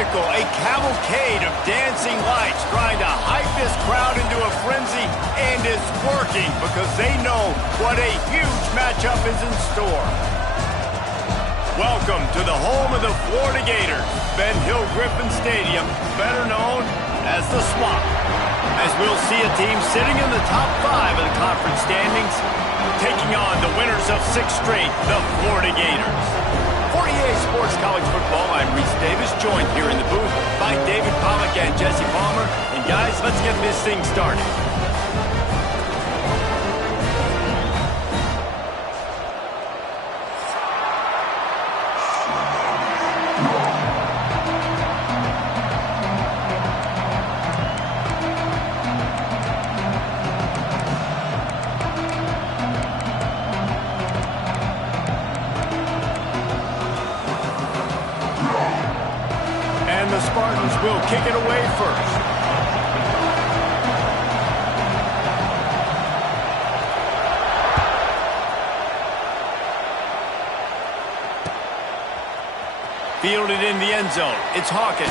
spectacle, a cavalcade of dancing lights trying to hype this crowd into a frenzy, and it's working because they know what a huge matchup is in store. Welcome to the home of the Florida Gators, Ben Hill Griffin Stadium, better known as the Swamp, as we'll see a team sitting in the top 5 of the conference standings, taking on the winners of 6 straight, the Florida Gators. For EA Sports College Football, I'm Reese Davis, joined here in the booth by David Pollack and Jesse Palmer. And guys, let's get this thing started. The Spartans will kick it away first. Fielded in the end zone. It's Hawkins.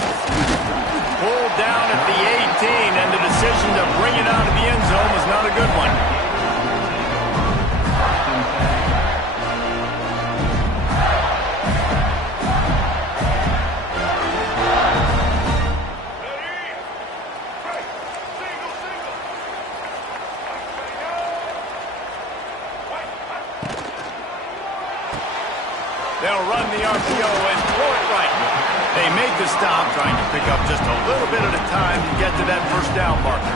Pulled down at the 18, and the decision to bring it out of the end zone was not a good one. They'll run the RPO and throw it right. They make the stop, trying to pick up just a little bit at a time to get to that first down marker.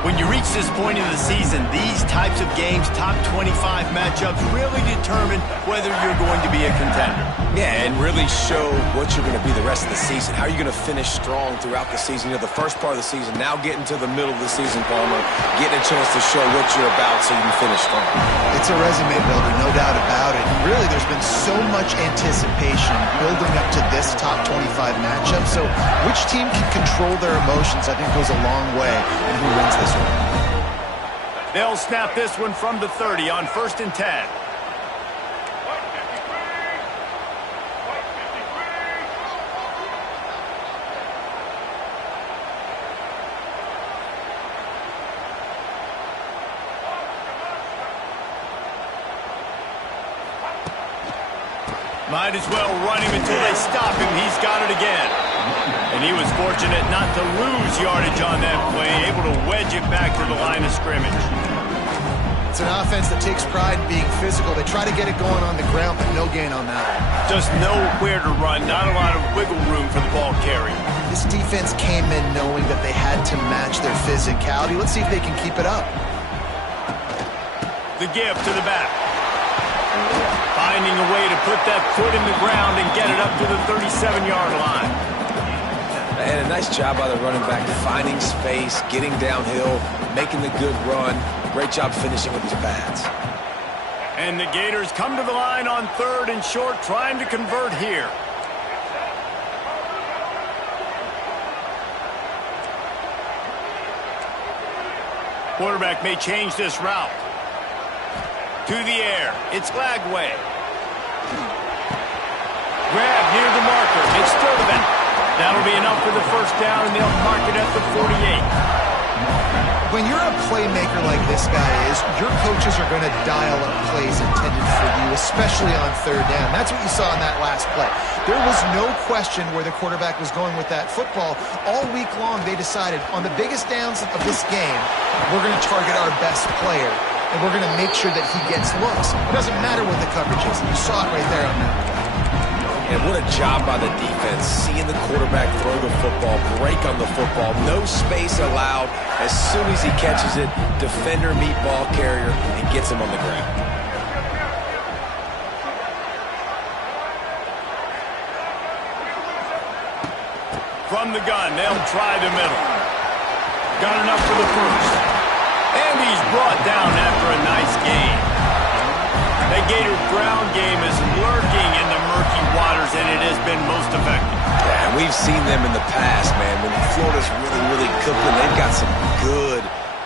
When you reach this point in the season, these types of games, top 25 matchups, really determine whether you're going to be a contender. Yeah, and really show what you're going to be the rest of the season. How are you going to finish strong throughout the season? You know, the first part of the season, now getting to the middle of the season, Palmer, getting a chance to show what you're about so you can finish strong. It's a resume builder, no doubt about it. Really, there's been so much anticipation building up to this top 25 matchup. So which team can control their emotions, I think, goes a long way in who wins this one. They'll snap this one from the 30 on 1st and 10. Might as well run him until they stop him. He's got it again. And he was fortunate not to lose yardage on that play, able to wedge it back to the line of scrimmage. It's an offense that takes pride in being physical. They try to get it going on the ground, but no gain on that. Just know where to run, not a lot of wiggle room for the ball carry. This defense came in knowing that they had to match their physicality. Let's see if they can keep it up. The give to the back. Finding a way to put that foot in the ground and get it up to the 37-yard line. And a nice job by the running back, finding space, getting downhill, making the good run. Great job finishing with his pads. And the Gators come to the line on 3rd and short, trying to convert here. Quarterback may change this route. To the air. It's Lagway. Grab near the marker. It's Sturdivant. That'll be enough for the first down, and they'll mark it at the 48. When you're a playmaker like this guy is, your coaches are going to dial up plays intended for you, especially on 3rd down. That's what you saw in that last play. There was no question where the quarterback was going with that football. All week long, they decided on the biggest downs of this game, we're going to target our best player. And we're going to make sure that he gets looks. It doesn't matter what the coverage is. You saw it right there on that. And what a job by the defense, seeing the quarterback throw the football, break on the football, no space allowed. As soon as he catches it, defender meet ball carrier and gets him on the ground. From the gun, they'll try the middle. Got enough for the first. And he's brought down after a nice gain. The Gator ground game is lurking in the murky waters, and it has been most effective. Yeah, and we've seen them in the past, man. When Florida's really cooking, they've got some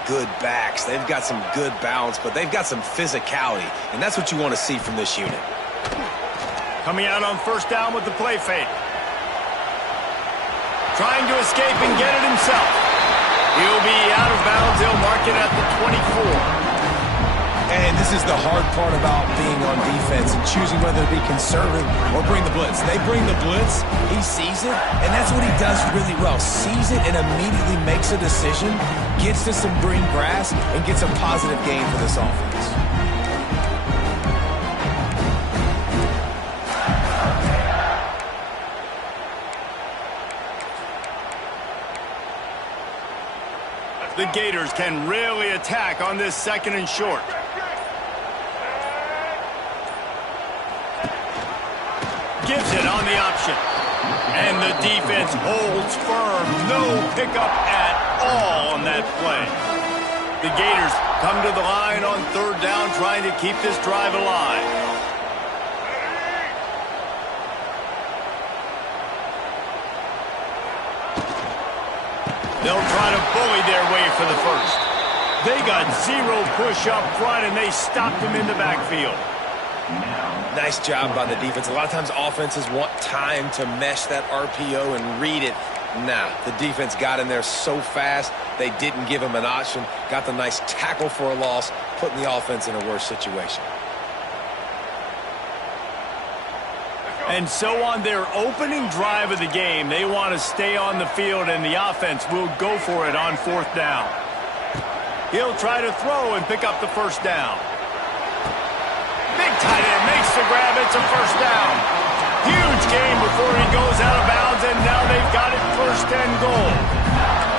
good backs. They've got some good balance, but they've got some physicality, and that's what you want to see from this unit. Coming out on 1st down with the play fake. trying to escape and get it himself. He'll be out of bounds. He'll mark it at the 24. And this is the hard part about being on defense and choosing whether to be conservative or bring the blitz. They bring the blitz, he sees it, and that's what he does really well. Sees it and immediately makes a decision, gets to some green grass, and gets a positive gain for this offense. The Gators can really attack on this 2nd and short. Gives it on the option. And the defense holds firm. No pickup at all on that play. The Gators come to the line on 3rd down, trying to keep this drive alive. They'll try to bully their way for the first. They got 0 push up front, and they stopped him in the backfield. Nice job by the defense. A lot of times offenses want time to mesh that RPO and read it. Nah, the defense got in there so fast, they didn't give him an option. Got the nice tackle for a loss, putting the offense in a worse situation. And so on their opening drive of the game, they want to stay on the field, and the offense will go for it on 4th down. He'll try to throw and pick up the 1st down. Big tight end makes the grab. It's a 1st down. Huge gain before he goes out of bounds, and now they've got it 1st and goal.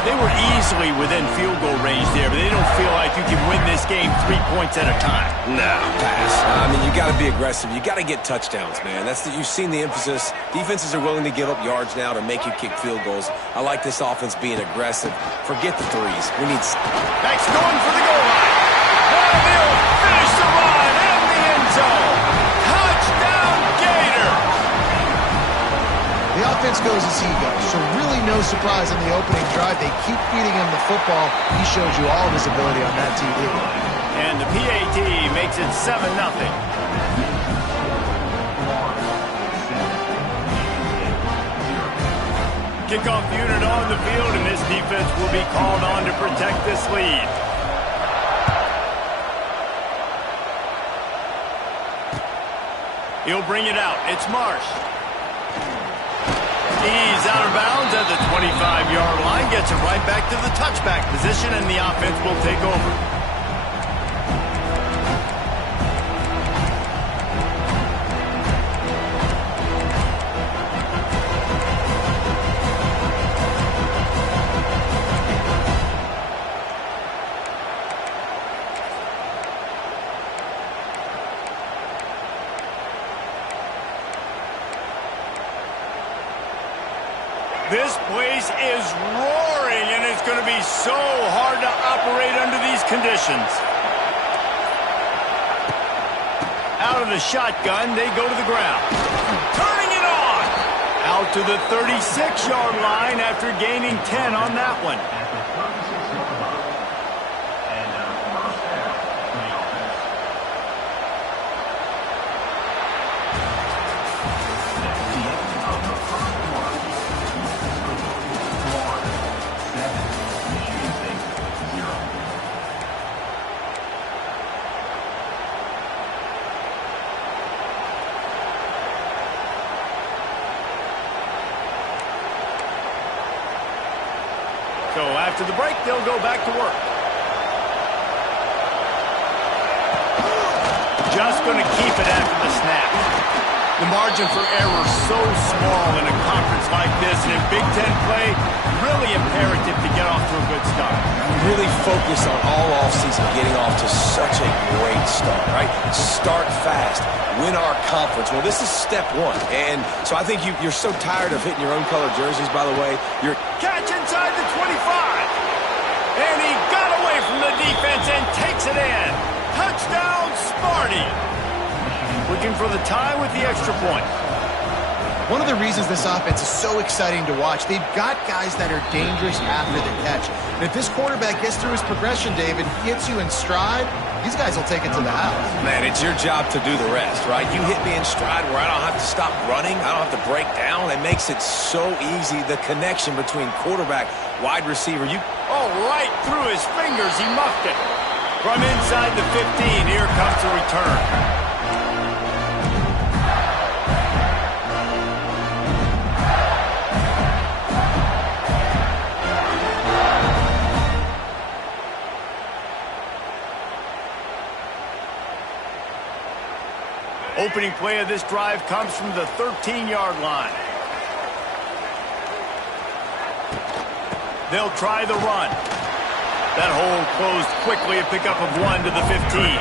They were easily within field goal range there, but they don't feel like you can win this game 3 points at a time. No, pass. I mean, you got to be aggressive. You got to get touchdowns, man. You've seen the emphasis. Defenses are willing to give up yards now to make you kick field goals. I like this offense being aggressive. Forget the threes. We need... Max going for the goal line. And they'll finish the run in the end zone. Touchdown, Gator! The offense goes as he goes, so really no surprise on the opening drive. They keep feeding him the football. He shows you all of his ability on that TV. And the PAT makes it 7-0. Kickoff unit on the field, and this defense will be called on to protect this lead. He'll bring it out. It's Marsh. He's out of bounds at the 25-yard line, gets it right back to the touchback position, and the offense will take over. This place is roaring, and it's going to be so hard to operate under these conditions. Out of the shotgun, they go to the ground. Turning it on! Out to the 36-yard line after gaining 10 on that one. So after the break, they'll go back to work. Just going to keep it after the snap. The margin for error is so small in a conference like this, and in Big Ten play, really imperative to get off to a good start. Really focus on all offseason getting off to such a great start, right? Start fast. Win our conference. Well, this is step one. And so I think you're so tired of hitting your own color jerseys, by the way. You're catch inside the 25. And he got away from the defense and takes it in. Touchdown, Sparty. Looking for the tie with the extra point. One of the reasons this offense is so exciting to watch, they've got guys that are dangerous after the catch. And if this quarterback gets through his progression, David, gets you in stride, these guys will take it to the house. Man, it's your job to do the rest, right? You hit me in stride where I don't have to stop running. I don't have to break down. It makes it so easy, the connection between quarterback, wide receiver. Oh, right through his fingers. He muffed it. From inside the 15, here comes the return. Opening play of this drive comes from the 13-yard line. They'll try the run. That hole closed quickly, a pickup of 1 to the 15.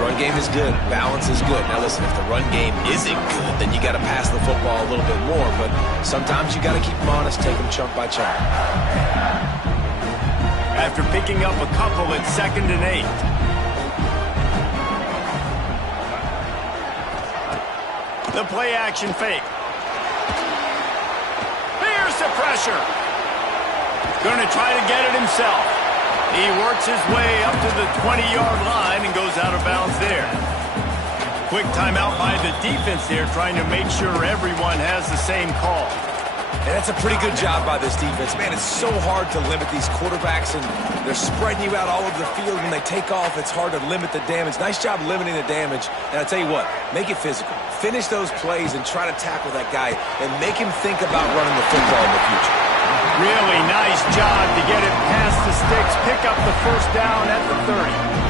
Run game is good. Balance is good. Now listen, if the run game isn't good, then you got to pass the football a little bit more. But sometimes you got to keep them honest, take them chunk by chunk. After picking up a couple, it's 2nd and 8. The play action fake. Here's the pressure. Going to try to get it himself. He works his way up to the 20-yard line and goes out of bounds there. Quick timeout by the defense there, trying to make sure everyone has the same call. And that's a pretty good job by this defense. Man, it's so hard to limit these quarterbacks, and they're spreading you out all over the field. When they take off, it's hard to limit the damage. Nice job limiting the damage. And I'll tell you what, make it physical. Finish those plays and try to tackle that guy and make him think about running the football in the future. Really nice job to get it past the sticks, pick up the first down at the 30.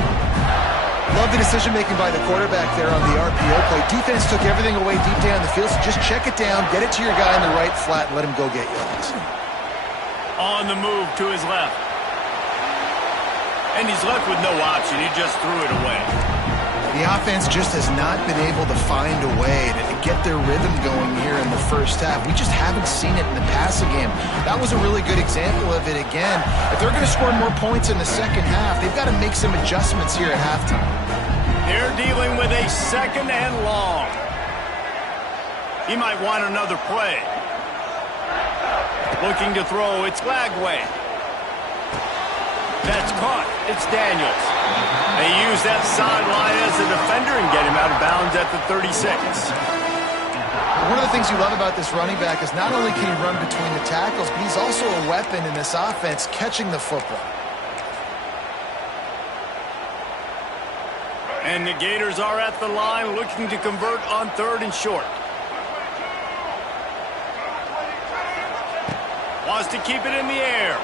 Love the decision-making by the quarterback there on the RPO play. Defense took everything away deep down the field, so just check it down, get it to your guy in the right flat, and let him go get yards. On the move to his left. And he's left with no option. He just threw it away. The offense just has not been able to find a way to get their rhythm going here in the first half. We just haven't seen it in the passing game. That was a really good example of it again. If they're going to score more points in the second half, they've got to make some adjustments here at halftime. They're dealing with a 2nd and long. He might want another play. Looking to throw, it's Lagway. That's caught. It's Daniels. They use that sideline as a defender and get him out of bounds at the 36. One of the things you love about this running back is not only can he run between the tackles, but he's also a weapon in this offense catching the football. And the Gators are at the line looking to convert on 3rd and short. Wants to keep it in the air.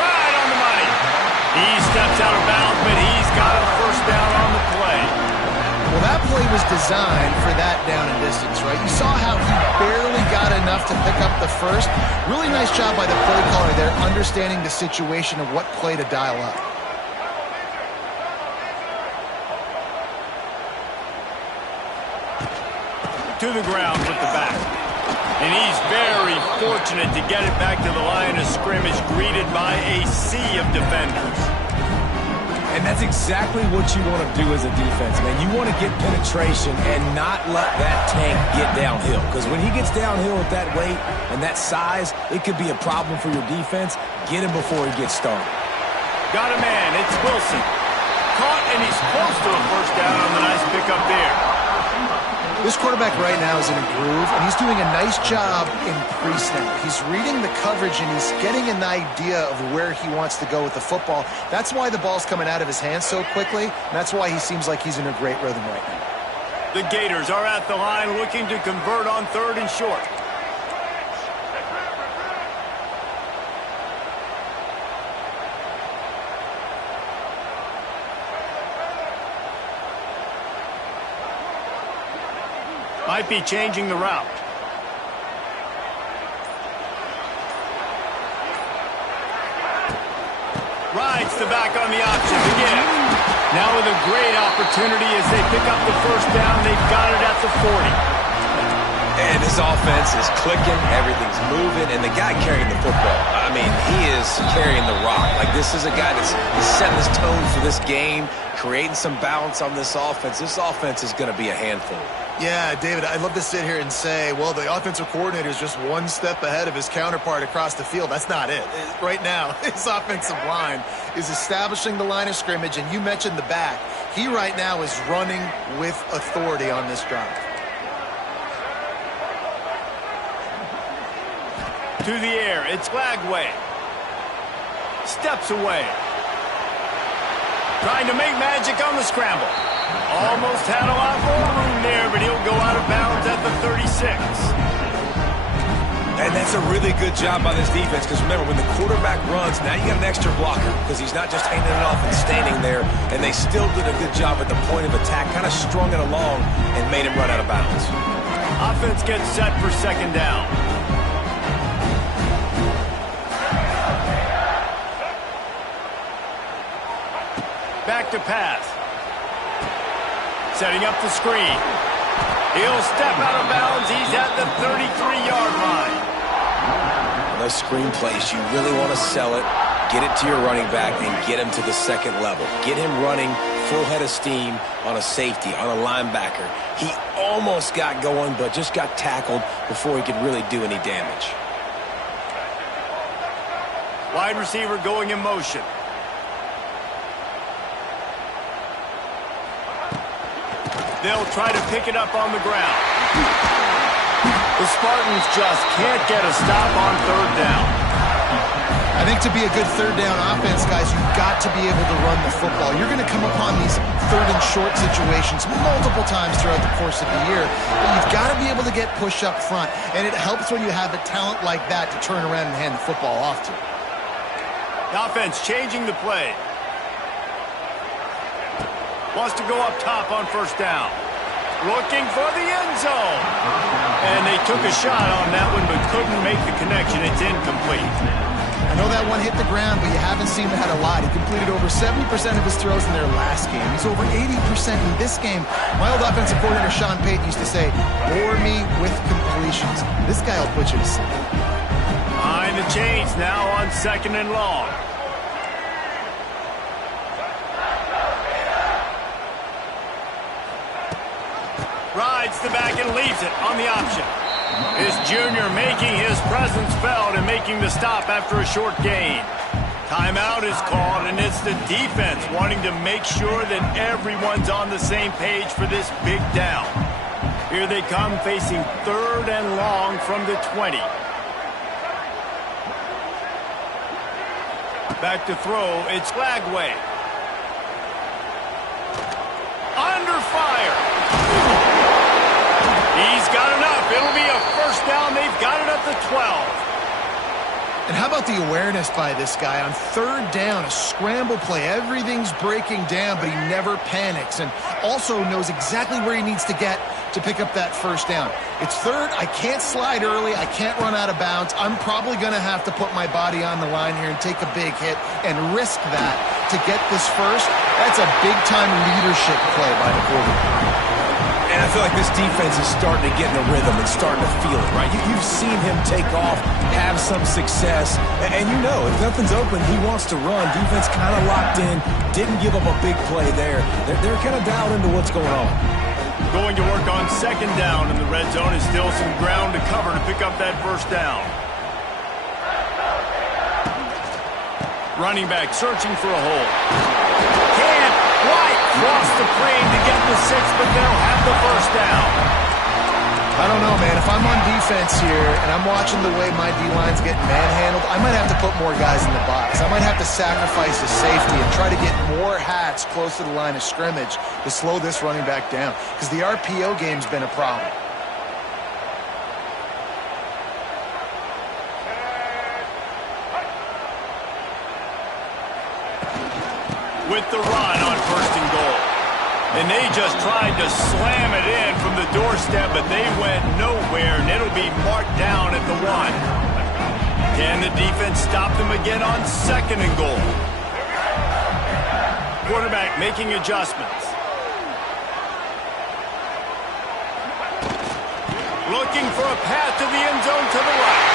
Right on the money. He steps out of bounds, but he's got a first down on the play. Well, that play was designed for that down and distance, right? You saw how he barely got enough to pick up the first. Really nice job by the play caller there, understanding the situation of what play to dial up. To the ground with the back. And he's very fortunate to get it back to the line of scrimmage, greeted by a sea of defenders. And that's exactly what you want to do as a defense, man. You want to get penetration and not let that tank get downhill. Because when he gets downhill at that weight and that size, it could be a problem for your defense. Get him before he gets started. Got a man. It's Wilson. Caught, and he's close to a first down on the nice pickup there. This quarterback right now is in a groove, and he's doing a nice job in pre-snap. He's reading the coverage, and he's getting an idea of where he wants to go with the football. That's why the ball's coming out of his hands so quickly, and that's why he seems like he's in a great rhythm right now. The Gators are at the line looking to convert on 3rd and short. Might be changing the route. Rides the back on the option again. Now with a great opportunity as they pick up the first down. They've got it at the 40. And this offense is clicking, everything's moving, and the guy carrying the football, I mean, he is carrying the rock. Like, this is a guy that's setting this tone for this game, creating some balance on this offense. This offense is going to be a handful. Yeah, David, I'd love to sit here and say, well, the offensive coordinator is just one step ahead of his counterpart across the field. That's not it. Right now, his offensive line is establishing the line of scrimmage, and you mentioned the back. He right now is running with authority on this drive. To the air, it's Glagway. Steps away. Trying to make magic on the scramble. Almost had a lot more room there, but he'll go out of bounds at the 36. And that's a really good job by this defense, because remember, when the quarterback runs, now you got an extra blocker, because he's not just handing it off and standing there, and they still did a good job at the point of attack, kind of strung it along and made him run out of bounds. Offense gets set for second down. Back to pass. Setting up the screen. He'll step out of bounds. He's at the 33-yard line. On those screen plays, you really want to sell it, get it to your running back, and get him to the second level. Get him running full head of steam on a safety, on a linebacker. He almost got going, but just got tackled before he could really do any damage. Wide receiver going in motion. They'll try to pick it up on the ground. The Spartans just can't get a stop on third down. I think to be a good third down offense, guys, you've got to be able to run the football. You're going to come upon these third and short situations multiple times throughout the course of the year, but you've got to be able to get push up front, and it helps when you have a talent like that to turn around and hand the football off to. The offense changing the play. Wants to go up top on first down. Looking for the end zone. And they took a shot on that one, but couldn't make the connection. It's incomplete. I know that one hit the ground, but you haven't seen that a lot. He completed over 70% of his throws in their last game. He's over 80% in this game. My old offensive coordinator, Sean Payton, used to say, bore me with completions. This guy will put you to sleep. Behind the chains now on second and long. Rides the back and leaves it on the option. His junior making his presence felt and making the stop after a short gain. Timeout is called, and it's the defense wanting to make sure that everyone's on the same page for this big down. Here they come facing third and long from the 20. Back to throw, it's Glagway. Under fire. He's got enough. It'll be a first down. They've got it at the 12. And how about the awareness by this guy on third down, a scramble play. Everything's breaking down, but he never panics and also knows exactly where he needs to get to pick up that first down. It's third. I can't slide early. I can't run out of bounds. I'm probably going to have to put my body on the line here and take a big hit and risk that to get this first. That's a big-time leadership play by the quarterback. And I feel like this defense is starting to get in a rhythm and starting to feel it, right? You've seen him take off, have some success, and you know, if nothing's open, he wants to run. Defense kind of locked in, didn't give up a big play there. They're kind of dialed into what's going on. Going to work on second down in the red zone is still some ground to cover to pick up that first down. Running back searching for a hole. Can't quite cross the plane to get the 6, but they'll have the first down. I don't know, man. If I'm on defense here and I'm watching the way my D-line's getting manhandled, I might have to put more guys in the box. I might have to sacrifice a safety and try to get more hats close to the line of scrimmage to slow this running back down, because the RPO game's been a problem. With the run on first and goal. And they just tried to slam it in from the doorstep, but they went nowhere, and it'll be marked down at the 1. Can the defense stop them again on second and goal? Quarterback making adjustments. Looking for a path to the end zone to the right.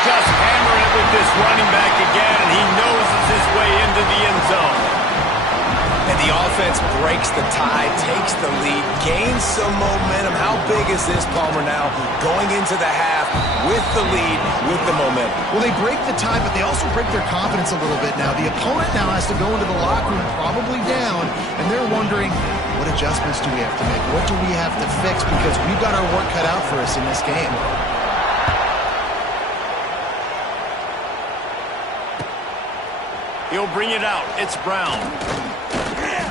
Just hammering it with this running back again, and he noses his way into the end zone. And the offense breaks the tie, takes the lead, gains some momentum. How big is this, Palmer, now? Going into the half with the lead, with the momentum. Well, they break the tie, but they also break their confidence a little bit now. The opponent now has to go into the locker room probably down, and they're wondering, what adjustments do we have to make? What do we have to fix? Because we've got our work cut out for us in this game. He'll bring it out. It's Brown.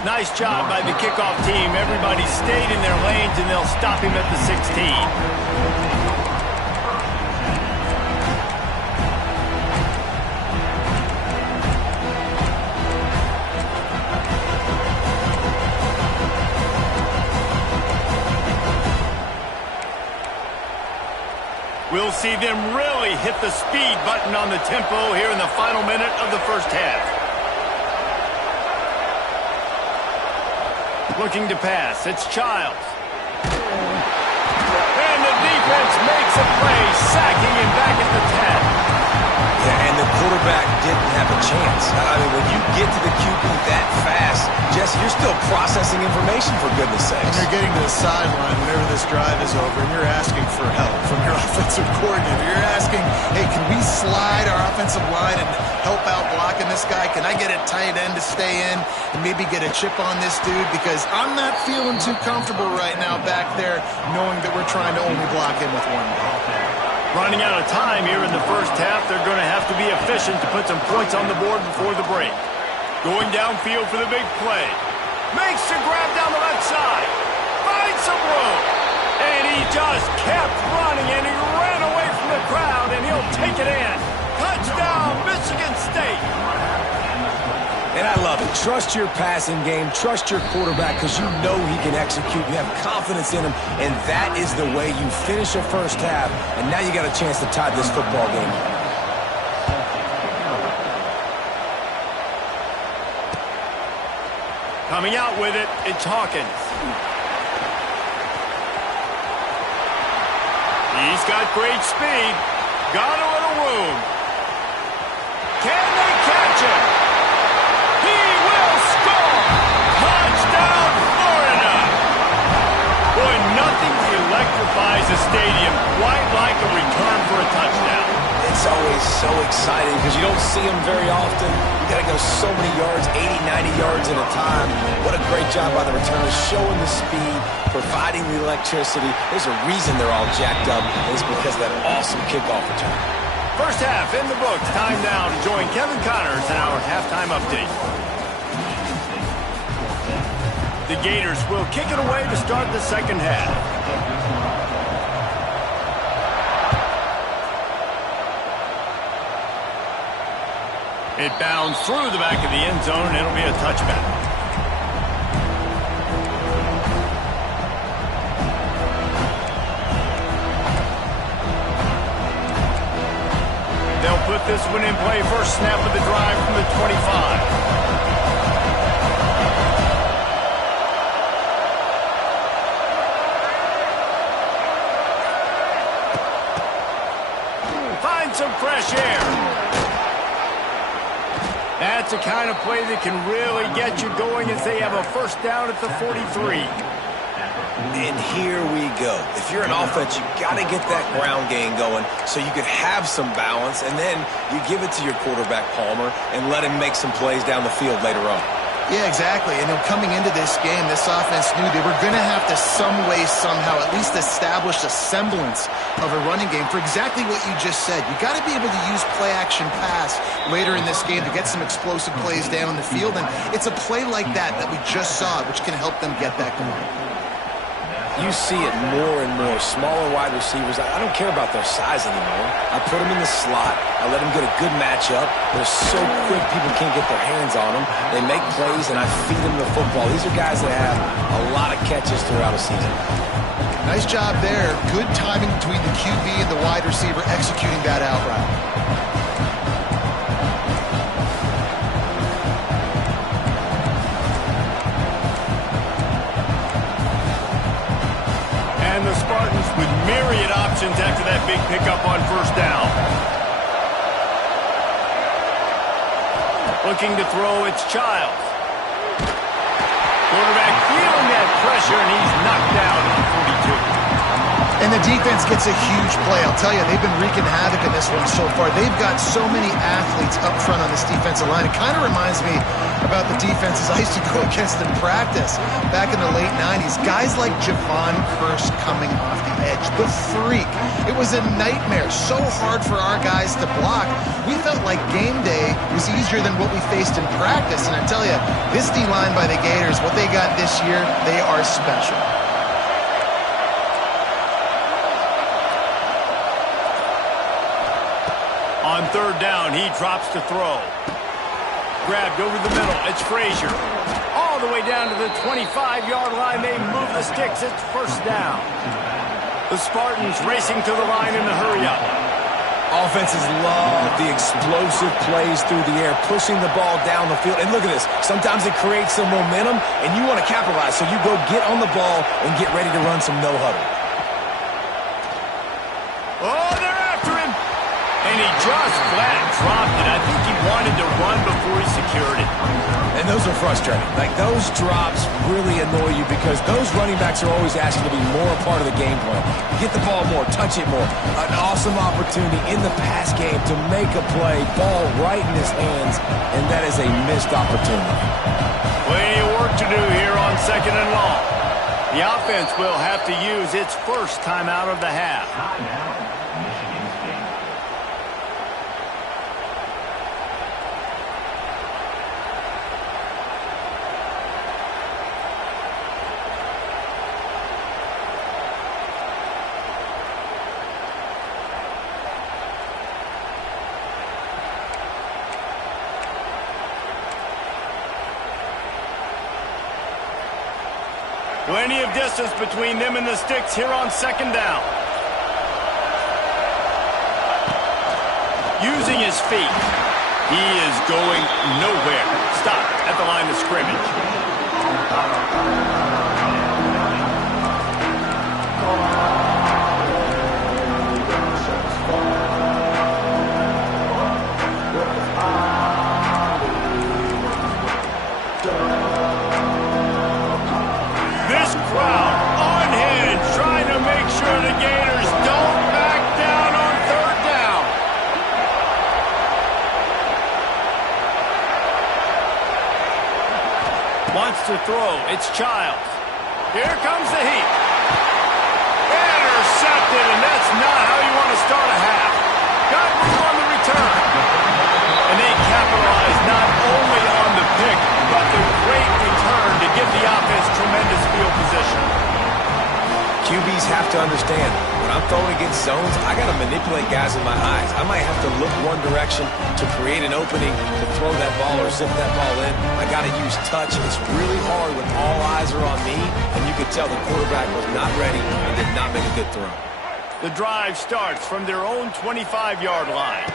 Nice job by the kickoff team. Everybody stayed in their lanes, and they'll stop him at the 16. We'll see them really hit the speed button on the tempo here in the final minute of the first half. Looking to pass. It's Childs. And the defense makes a play, sacking him back at the 10. Yeah, and the quarterback didn't have a chance. I mean, when you get to the QB that fast, Jesse, you're still processing information, for goodness sakes. And you're getting to the sideline whenever this drive is over, and you're asking for help from your offensive coordinator. You're asking, hey, can we slide our offensive line and help out blocking this guy? Can I get a tight end to stay in and maybe get a chip on this dude? Because I'm not feeling too comfortable right now back there knowing that we're trying to only block him with one ball. Running out of time here in the first half, they're going to have to be efficient to put some points on the board before the break. Going downfield for the big play. Makes the grab down the left side. Finds some room. And he just kept running, and he ran away from the crowd, and he'll take it in. Touchdown, Michigan State. And I love it. Trust your passing game. Trust your quarterback, because you know he can execute. You have confidence in him, and that is the way you finish a first half. And now you got a chance to tie this football game. Coming out with it, it's Hawkins. He's got great speed. Got a little room. Can they catch him? He will score! Touchdown, Florida! Boy, nothing electrifies a stadium quite like a return for a touchdown. It's always so exciting because you don't see them very often. You got to go so many yards, 80, 90 yards at a time. What a great job by the returners, showing the speed, providing the electricity. There's a reason they're all jacked up, and it's because of that awesome kickoff return. First half in the books. Time now to join Kevin Connors in our halftime update. The Gators will kick it away to start the second half. It bounds through the back of the end zone, and it'll be a touchback. They'll put this one in play. First snap of the drive from the 25. Find some fresh air. That's a kind of play that can really get you going as they have a first down at the 43. And here we go. If you're an offense, you got to get that ground game going so you can have some balance, and then you give it to your quarterback, Palmer, and let him make some plays down the field later on. Yeah, exactly. And coming into this game, this offense knew they were going to have to some way, somehow, at least establish a semblance of a running game for exactly what you just said. You got to be able to use play-action pass later in this game to get some explosive plays down the field. And it's a play like that we just saw, which can help them get that going. You see it more and more. Smaller wide receivers, I don't care about their size anymore. I put them in the slot. I let them get a good matchup. They're so quick, people can't get their hands on them. They make plays, and I feed them the football. These are guys that have a lot of catches throughout a season. Nice job there. Good timing between the QB and the wide receiver executing that out route. And the Spartans with myriad options after that big pickup on first down. Looking to throw, it's Childs. Quarterback feeling that pressure, and he's knocked down at 42. And the defense gets a huge play. I'll tell you, they've been wreaking havoc in this one so far. They've got so many athletes up front on this defensive line. It kind of reminds me about the defenses I used to go against in practice back in the late 90s. Guys like Javon Curse coming off the edge. The freak. It was a nightmare. So hard for our guys to block. We felt like game day was easier than what we faced in practice. And I tell you, this D-line by the Gators, what they got this year, they are special. On third down, he drops to throw. Grabbed over the middle. It's Frazier. All the way down to the 25-yard line. They move the sticks. It's first down. The Spartans racing to the line in the hurry-up. Offenses love the explosive plays through the air, pushing the ball down the field. And look at this. Sometimes it creates some momentum, and you want to capitalize. So you go get on the ball and get ready to run some no-huddle. Oh, they're after him. And he just flat dropped it. I think he wanted to run before he secured it. And those are frustrating. Like, those drops really annoy you because those running backs are always asking to be more a part of the game plan. Get the ball more, touch it more. An awesome opportunity in the pass game to make a play, ball right in his hands, and that is a missed opportunity. Plenty of work to do here on second and long. The offense will have to use its first timeout of the half. Plenty of distance between them and the sticks here on second down. Using his feet. He is going nowhere. Stop at the line of scrimmage. Wants to throw. It's Childs. Here comes the heat. Intercepted, and that's not how you want to start a half. Got room on the return. And they capitalize not only on the pick, but the great return to give the offense tremendous field position. QBs have to understand, when I'm throwing against zones, I got to manipulate guys in my eyes. I might have to look one direction to create an opening to throw that ball or zip that ball in. I got to use touch. It's really hard when all eyes are on me, and you could tell the quarterback was not ready and did not make a good throw. The drive starts from their own 25-yard line.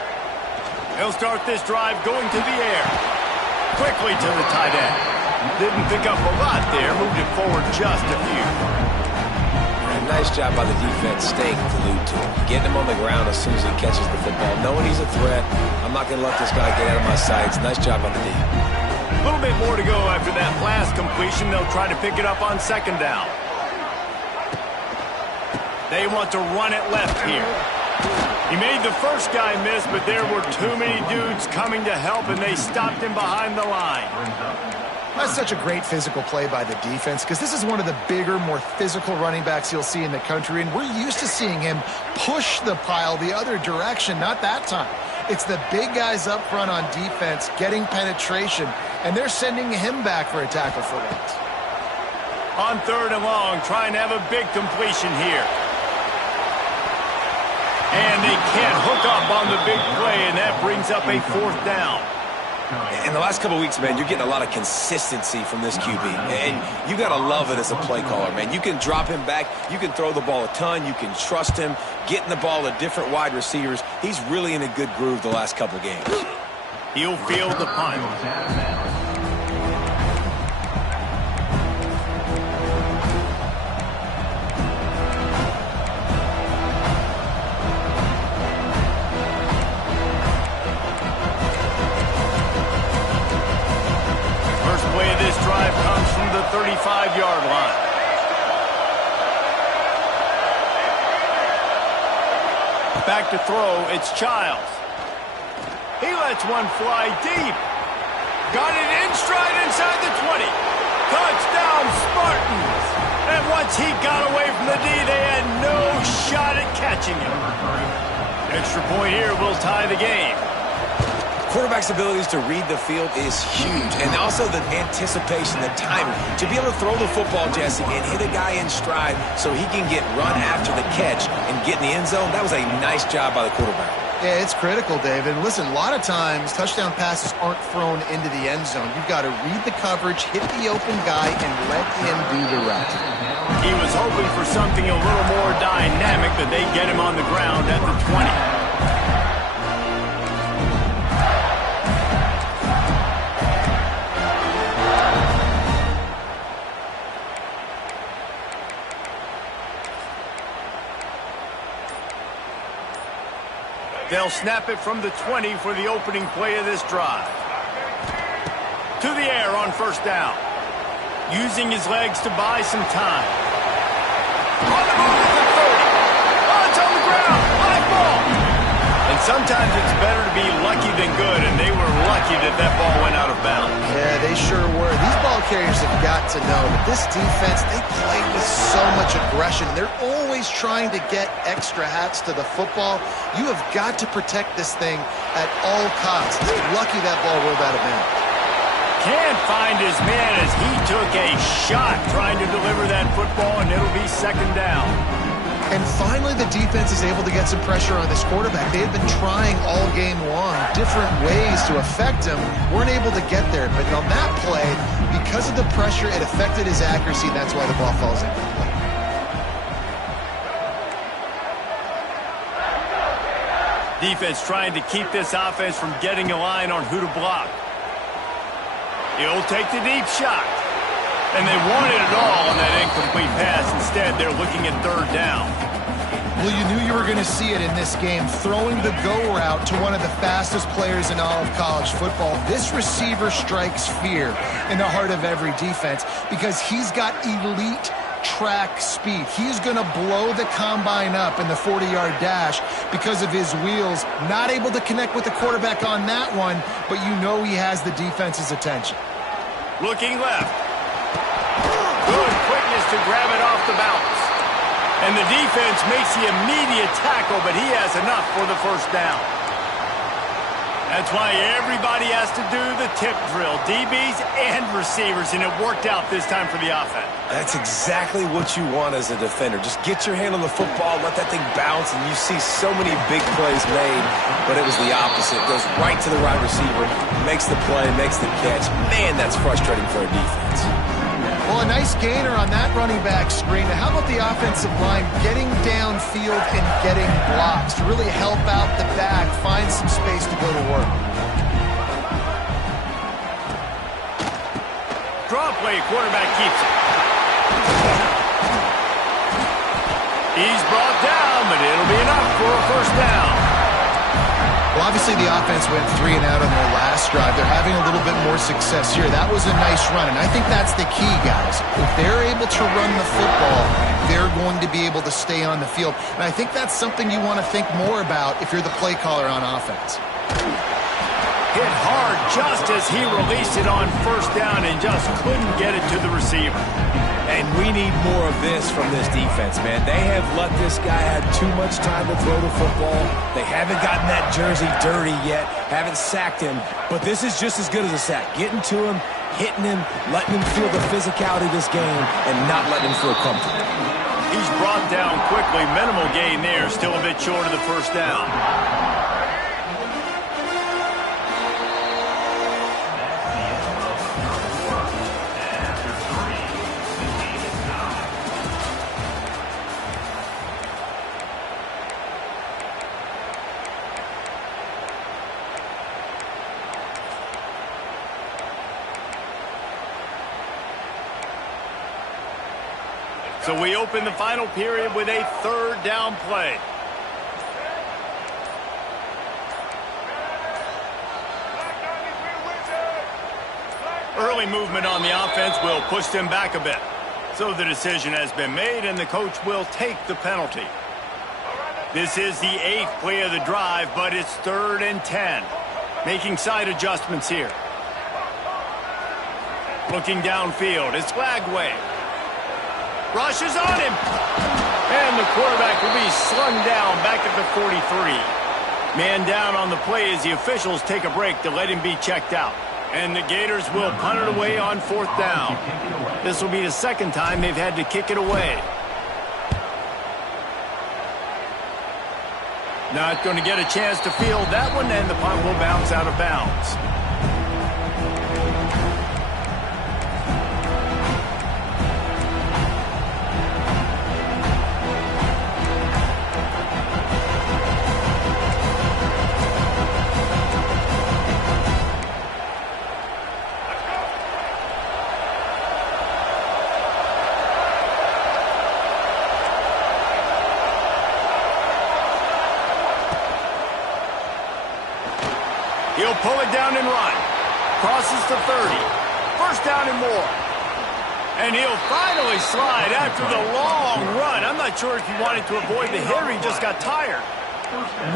They'll start this drive going to the air. Quickly to the tight end. Didn't pick up a lot there, moved it forward just a few. Nice job by the defense staying glued to him. Getting him on the ground as soon as he catches the football. Knowing he's a threat, I'm not going to let this guy get out of my sights. Nice job on the D. A little bit more to go after that last completion. They'll try to pick it up on second down. They want to run it left here. He made the first guy miss, but there were too many dudes coming to help, and they stopped him behind the line. That's such a great physical play by the defense because this is one of the bigger, more physical running backs you'll see in the country, and we're used to seeing him push the pile the other direction. Not that time. It's the big guys up front on defense getting penetration, and they're sending him back for a tackle for once. On third and long, trying to have a big completion here. And they can't hook up on the big play, and that brings up a fourth down. In the last couple of weeks, man, you're getting a lot of consistency from this QB. And you got to love it as a play caller, man. You can drop him back. You can throw the ball a ton. You can trust him. Getting the ball to different wide receivers. He's really in a good groove the last couple of games. He'll field the punt. Drive comes from the 35 Back to throw, it's Childs. He lets one fly deep. Got it in stride inside the 20. Touchdown, Spartans. And once he got away from the D, they had no shot at catching him. Extra point here will tie the game. Quarterback's abilities to read the field is huge, and also the anticipation, the timing. To be able to throw the football, Jesse, and hit a guy in stride so he can get run after the catch and get in the end zone, that was a nice job by the quarterback. Yeah, it's critical, David. Listen, a lot of times touchdown passes aren't thrown into the end zone. You've got to read the coverage, hit the open guy, and let him do the rest. He was hoping for something a little more dynamic, but they get him on the ground at the 20. They'll snap it from the 20 for the opening play of this drive. To the air on first down. Using his legs to buy some time. On the move at the 30. Oh, it's on the ground. High ball. And sometimes it's better to be lucky than good, and they were lucky that that ball went out of bounds. Yeah, they sure were. These ball carriers have got to know that this defense, they play with so much aggression. They're always trying to get extra hats to the football. You have got to protect this thing at all costs. Lucky that ball rolled out of bounds. Can't find his man as he took a shot trying to deliver that football, and it'll be second down. And finally, the defense is able to get some pressure on this quarterback. They had been trying all game long different ways to affect him. Weren't able to get there. But on that play, because of the pressure, it affected his accuracy. That's why the ball falls in. Defense trying to keep this offense from getting a line on who to block. He'll take the deep shot. And they wanted it all on that incomplete pass. Instead, they're looking at third down. Well, you knew you were going to see it in this game. Throwing the go route to one of the fastest players in all of college football. This receiver strikes fear in the heart of every defense because he's got elite track speed. He's going to blow the combine up in the 40-yard dash because of his wheels. Not able to connect with the quarterback on that one, but you know he has the defense's attention. Looking left. Good quickness to grab it off the bounce. And the defense makes the immediate tackle, but he has enough for the first down. That's why everybody has to do the tip drill, DBs and receivers, and it worked out this time for the offense. That's exactly what you want as a defender. Just get your hand on the football, let that thing bounce, and you see so many big plays made, but it was the opposite. It goes right to the wide receiver, makes the play, makes the catch. Man, that's frustrating for a defense. Well, a nice gainer on that running back screen. Now, how about the offensive line getting downfield and getting blocks to really help out the back, find some space to go to work? Draw play, quarterback keeps it. He's brought down, but it'll be enough for a first down. Well, obviously the offense went 3 and out on their last drive. They're having a little bit more success here. That was a nice run, and I think that's the key, guys. If they're able to run the football, they're going to be able to stay on the field. And I think that's something you want to think more about if you're the play caller on offense. Hit hard just as he released it on first down and just couldn't get it to the receiver. And we need more of this from this defense, man. They have let this guy have too much time to throw the football. They haven't gotten that jersey dirty yet, haven't sacked him. But this is just as good as a sack. Getting to him, hitting him, letting him feel the physicality of this game, and not letting him feel comfortable. He's brought down quickly. Minimal gain there. Still a bit short of the first down. So we open the final period with a third down play. Early movement on the offense will push them back a bit. So the decision has been made, and the coach will take the penalty. This is the 8th play of the drive, but it's 3rd and 10. Making side adjustments here. Looking downfield, it's Flagway. Rushes on him. And the quarterback will be slung down back at the 43. Man down on the play as the officials take a break to let him be checked out. And the Gators will punt it away on 4th down. This will be the second time they've had to kick it away. Not going to get a chance to field that one, and the punt will bounce out of bounds. He'll pull it down and run. Crosses to 30. First down and more. And he'll finally slide after the long run. I'm not sure if he wanted to avoid the hit or he just got tired.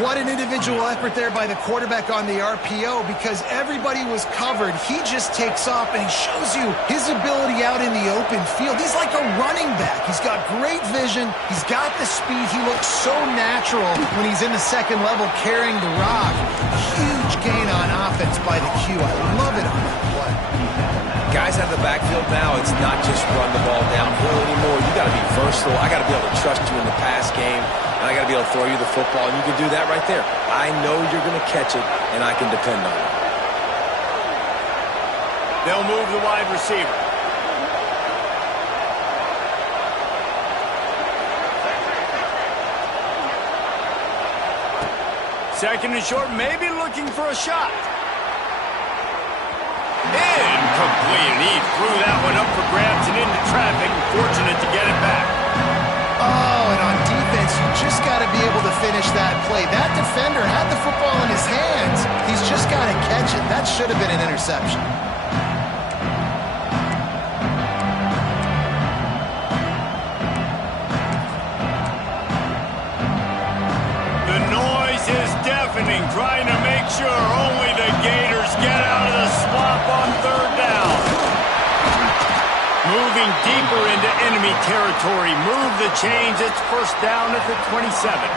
What an individual effort there by the quarterback on the RPO, because everybody was covered. He just takes off, and he shows you his ability out in the open field. He's like a running back. He's got great vision. He's got the speed. He looks so natural when he's in the second level carrying the rock. Huge gain on offense by the Q. I love it on that play. Guys out of the backfield now, it's not just run the ball downhill anymore. You got to be versatile. I got to be able to trust you in the pass game. And I got to be able to throw you the football, and you can do that right there. I know you're going to catch it, and I can depend on it. They'll move the wide receiver. Second and short, maybe looking for a shot. Incomplete. He threw that one up for grabs and into traffic. Fortunate to get it back. Oh, and on defense, you just got to be able to finish that play. That defender had the football in his hands. He's just got to catch it. That should have been an interception. The noise is deafening, trying to make sure only the Gators get out of the swamp on 3rd down. Moving deeper into enemy territory. Move the chains. It's 1st down at the 27.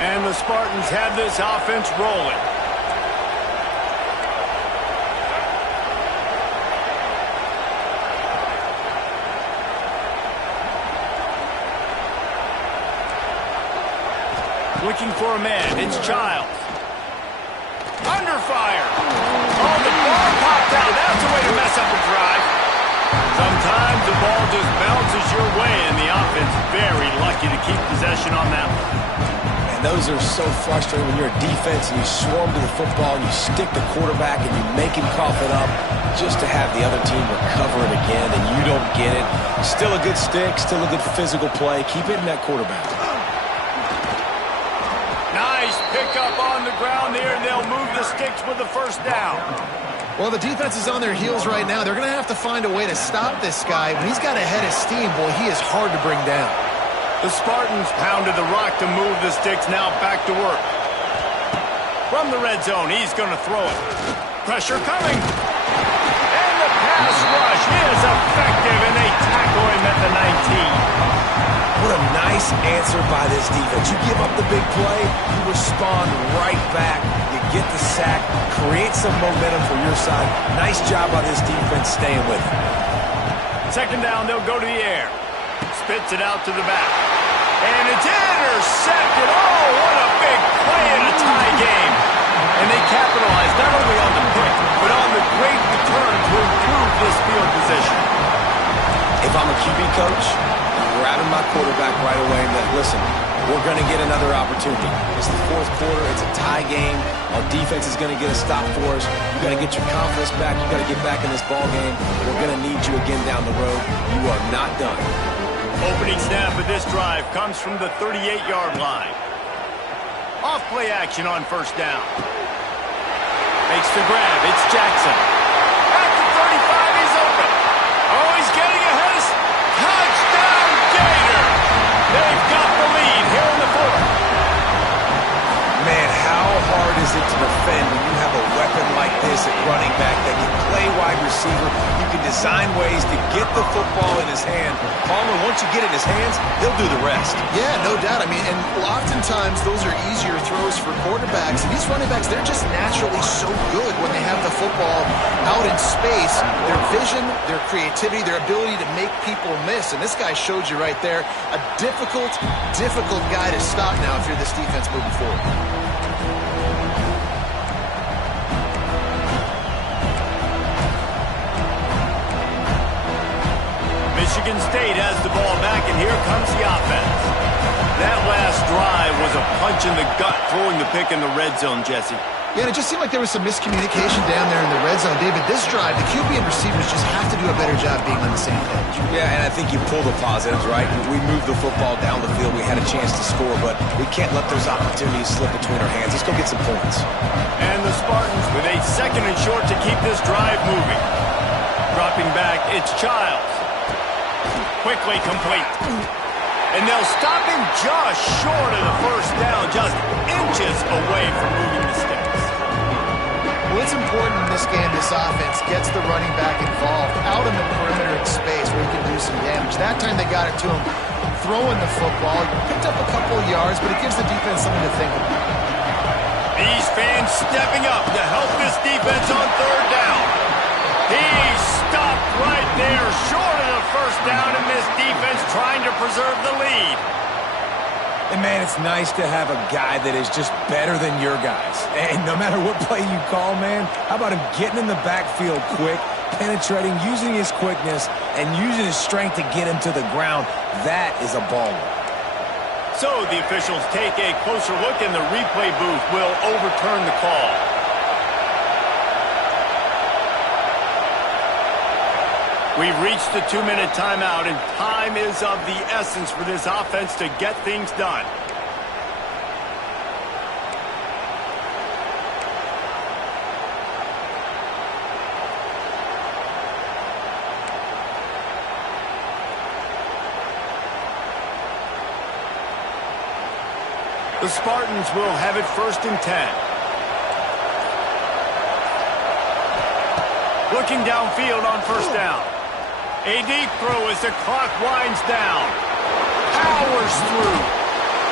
And the Spartans have this offense rolling. Looking for a man. It's Childs. Under fire. Oh, the ball popped out. That's a way to mess up a drive. Sometimes the ball just bounces your way, and the offense very lucky to keep possession on that one. And those are so frustrating when you're a defense and you swarm to the football and you stick the quarterback and you make him cough it up just to have the other team recover it again, and you don't get it. Still a good stick, still a good physical play. Keep hitting that quarterback. Nice pickup on the ground there, and they'll move the sticks with the 1st down. Well, the defense is on their heels right now. They're going to have to find a way to stop this guy. When he's got a head of steam, boy, he is hard to bring down. The Spartans pounded the rock to move the sticks, now back to work. From the red zone, he's going to throw it. Pressure coming. And the pass rush is effective, and they tackle him at the 19. What a nice answer by this defense. You give up the big play, you respond right back. You get the sack, create some momentum for your side. Nice job by this defense staying with it. 2nd down, they'll go to the air. Spits it out to the back. And it's intercepted. Oh, what a big play in a tie game. And they capitalize not only on the pick, but on the great return to improve this field position. If I'm a QB coach, I'm grabbing my quarterback right away and like, listen, we're going to get another opportunity. It's the 4th quarter. It's a tie game. Our defense is going to get a stop for us. You got to get your confidence back. You got to get back in this ball game. We're going to need you again down the road. You are not done. Opening snap of this drive comes from the 38-yard line. Off play action on 1st down. Makes the grab. It's Jackson. At the 35, he's open. Oh, he's getting ahead. Touchdown, Gators! receiver. You can design ways to get the football in his hand. Palmer, once you get it in his hands, he'll do the rest. Yeah, no doubt. I mean, and oftentimes those are easier throws for quarterbacks. And these running backs, they're just naturally so good when they have the football out in space. Their vision, their creativity, their ability to make people miss. And this guy showed you right there, a difficult guy to stop now if you're this defense moving forward. Michigan State has the ball back, and here comes the offense. That last drive was a punch in the gut, throwing the pick in the red zone, Jesse. Yeah, and it just seemed like there was some miscommunication down there in the red zone. David, this drive, the QB and receivers just have to do a better job being on the same page. Yeah, and I think you pull the positives, right? We moved the football down the field. We had a chance to score, but we can't let those opportunities slip between our hands. Let's go get some points. And the Spartans with a second and short to keep this drive moving. Dropping back, it's Childs. Quickly complete. And they'll stop him just short of the first down, just inches away from moving the sticks. Well, it's important in this game, this offense gets the running back involved out in the perimeter in space where he can do some damage. That time they got it to him throwing the football. Picked up a couple of yards, but it gives the defense something to think about. These fans stepping up to help this defense on third down. He stopped right there, short of the first down, and this defense trying to preserve the lead. And, man, it's nice to have a guy that is just better than your guys. And no matter what play you call, man, how about him getting in the backfield quick, penetrating, using his quickness, and using his strength to get him to the ground? That is a baller. So the officials take a closer look, and the replay booth will overturn the call. We've reached the 2-minute timeout, and time is of the essence for this offense to get things done. The Spartans will have it 1st and 10. Looking downfield on first down. A deep throw as the clock winds down. Powers through.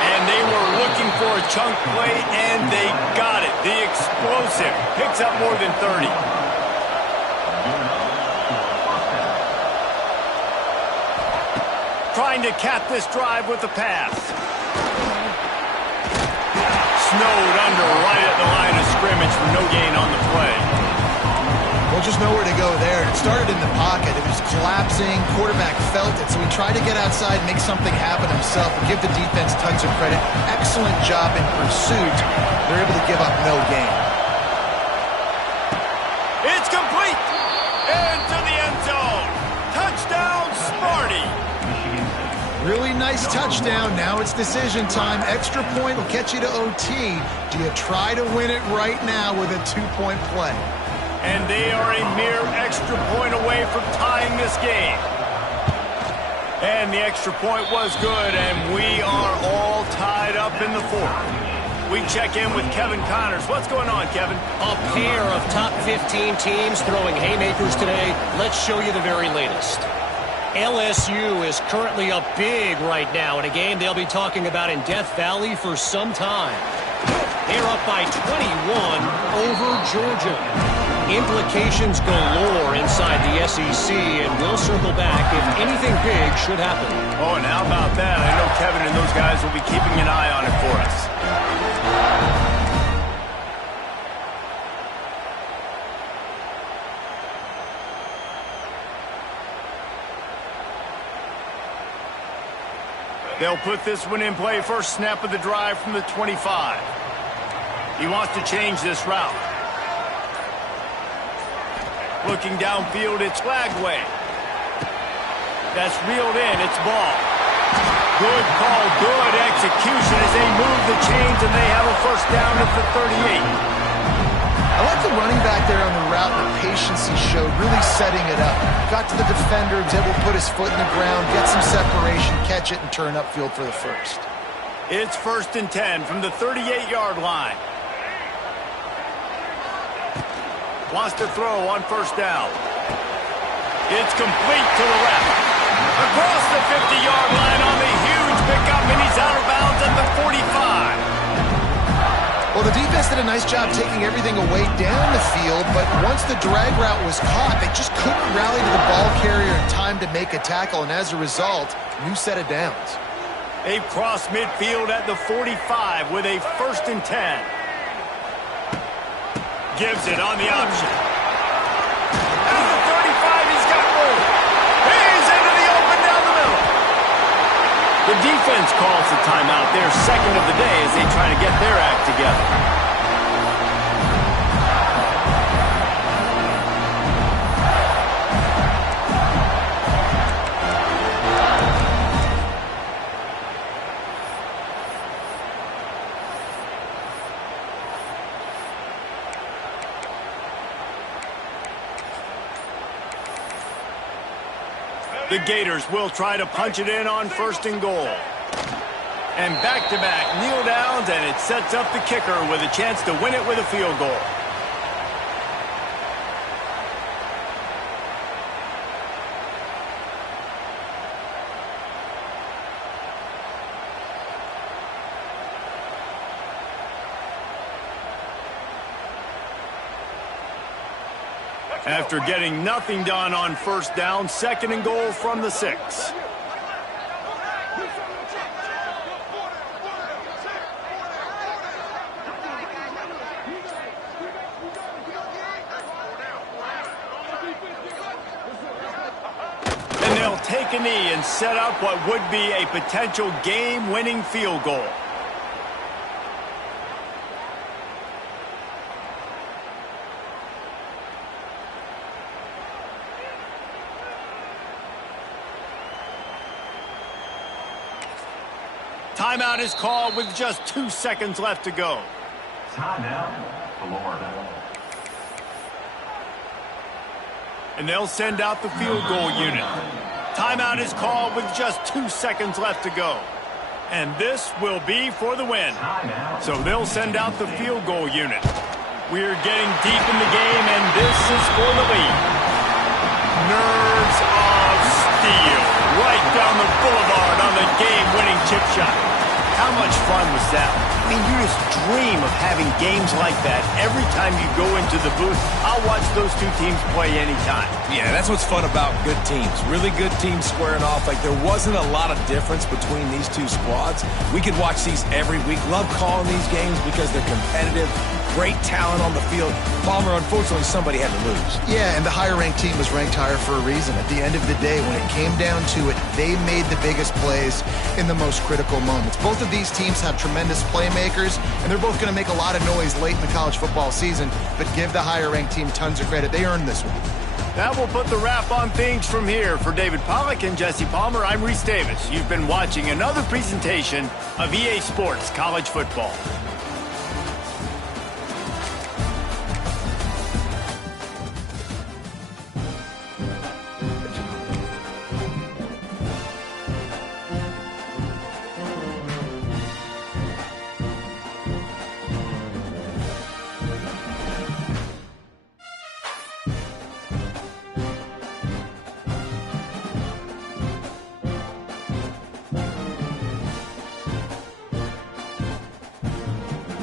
And they were looking for a chunk play, and they got it. The explosive picks up more than 30. Trying to cap this drive with the pass. Snowed under right at the line of scrimmage for no gain on the play. Well, just nowhere to go there. It started in the pocket. It was collapsing. Quarterback felt it, so he tried to get outside, make something happen himself, and give the defense tons of credit. Excellent job in pursuit. They're able to give up no gain. It's complete. Into the end zone. Touchdown, Sparty. Really nice touchdown. Now it's decision time. Extra point will get you to OT. Do you try to win it right now with a 2-point play? And they are a mere extra point away from tying this game. And the extra point was good, and we are all tied up in the 4th. We check in with Kevin Connors. What's going on, Kevin? A pair of top 15 teams throwing haymakers today. Let's show you the very latest. LSU is currently up big right now in a game they'll be talking about in Death Valley for some time. They're up by 21 over Georgia. Implications galore inside the SEC, and we'll circle back if anything big should happen. Oh, and how about that? I know Kevin and those guys will be keeping an eye on it for us. They'll put this one in play. First snap of the drive from the 25. He wants to change this route. Looking downfield, it's Lagway. That's reeled in, it's ball. Good call, good execution as they move the chains, and they have a first down at the 38. I like the running back there on the route and the patience he showed, really setting it up. Got to the defender, was able to put his foot in the ground, get some separation, catch it, and turn upfield for the first. It's 1st and 10 from the 38-yard line. Wants to throw on first down. It's complete to the left. Across the 50-yard line on the huge pickup, and he's out of bounds at the 45. Well, the defense did a nice job taking everything away down the field, but once the drag route was caught, they just couldn't rally to the ball carrier in time to make a tackle, and as a result, new set of downs. They've crossed midfield at the 45 with a 1st and 10. Gives it on the option. At the 35, he's got room. He's into the open down the middle. The defense calls the timeout, their second of the day, as they try to get their act together. The Gators will try to punch it in on 1st and goal. And back-to-back kneel downs, and it sets up the kicker with a chance to win it with a field goal. After getting nothing done on 1st down, 2nd and goal from the 6. And they'll take a knee and set up what would be a potential game-winning field goal. Timeout is called with just 2 seconds left to go. Timeout, Florida. And they'll send out the field goal unit. Timeout is called with just 2 seconds left to go. And this will be for the win. So they'll send out the field goal unit. We're getting deep in the game, and this is for the lead. Nerves of steel. Right down the boulevard on the game-winning chip shot. How much fun was that? I mean, you just dream of having games like that every time you go into the booth. I'll watch those two teams play anytime. Yeah, that's what's fun about good teams. Really good teams squaring off. Like, there wasn't a lot of difference between these two squads. We could watch these every week. Love calling these games because they're competitive. Great talent on the field. Palmer, unfortunately, somebody had to lose. Yeah, and the higher-ranked team was ranked higher for a reason. At the end of the day, when it came down to it, they made the biggest plays in the most critical moments. Both of these teams have tremendous playmakers, and they're both going to make a lot of noise late in the college football season, but give the higher-ranked team tons of credit. They earned this one. That will put the wrap on things from here. For David Pollack and Jesse Palmer, I'm Reese Davis. You've been watching another presentation of EA Sports College Football.